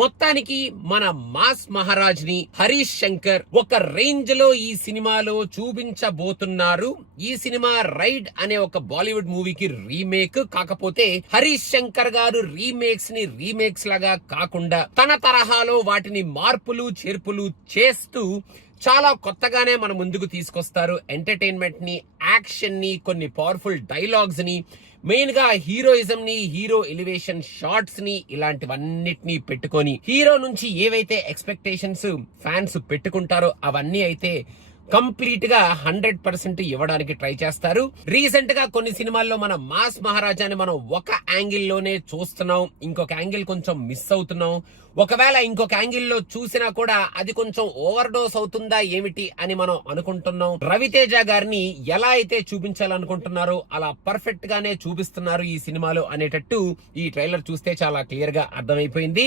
మొత్తానికి మన మాస్ మహారాజ్ ని హరీష్ శంకర్ ఒక రేంజ్ లో ఈ సినిమాలో చూపించబోతున్నారు. ఈ సినిమా రైడ్ అనే ఒక బాలీవుడ్ మూవీకి రీమేక్. కాకపోతే హరీష్ శంకర్ గారు రీమేక్స్ ని రీమేక్స్ లాగా కాకుండా తన తరహాలో వాటిని మార్పులు చేర్పులు చేస్తూ చాలా కొత్తగానే మన ముందుకు తీసుకొస్తారు. ఎంటర్టైన్మెంట్ ని, యాక్షన్ ని, కొన్ని పవర్ఫుల్ డైలాగ్స్ ని, మెయిన్ గా హీరోయిజం ని, హీరో ఎలివేషన్ షార్ట్స్ ని, ఇలాంటివన్నిటిని పెట్టుకొని హీరో నుంచి ఏవైతే ఎక్స్పెక్టేషన్స్ ఫ్యాన్స్ పెట్టుకుంటారో అవన్నీ అయితే కంప్లీట్ గా 100% ఇవ్వడానికి ట్రై చేస్తారు. రీసెంట్ గా కొన్ని సినిమాల్లో మన మాస్ మహారాజాని మనం ఒక యాంగిల్ లోనే చూస్తున్నాం, ఇంకొక యాంగిల్ కొంచెం మిస్ అవుతున్నాం. ఒకవేళ ఇంకొక యాంగిల్ లో చూసినా కూడా అది కొంచెం ఓవర్ డోస్ అవుతుందా ఏమిటి అని మనం అనుకుంటున్నాం. రవితేజ గారిని ఎలా అయితే చూపించాలనుకుంటున్నారో అలా పర్ఫెక్ట్ గానే చూపిస్తున్నారు ఈ సినిమాలో అనేటట్టు ఈ ట్రైలర్ చూస్తే చాలా క్లియర్ గా అర్థమైపోయింది.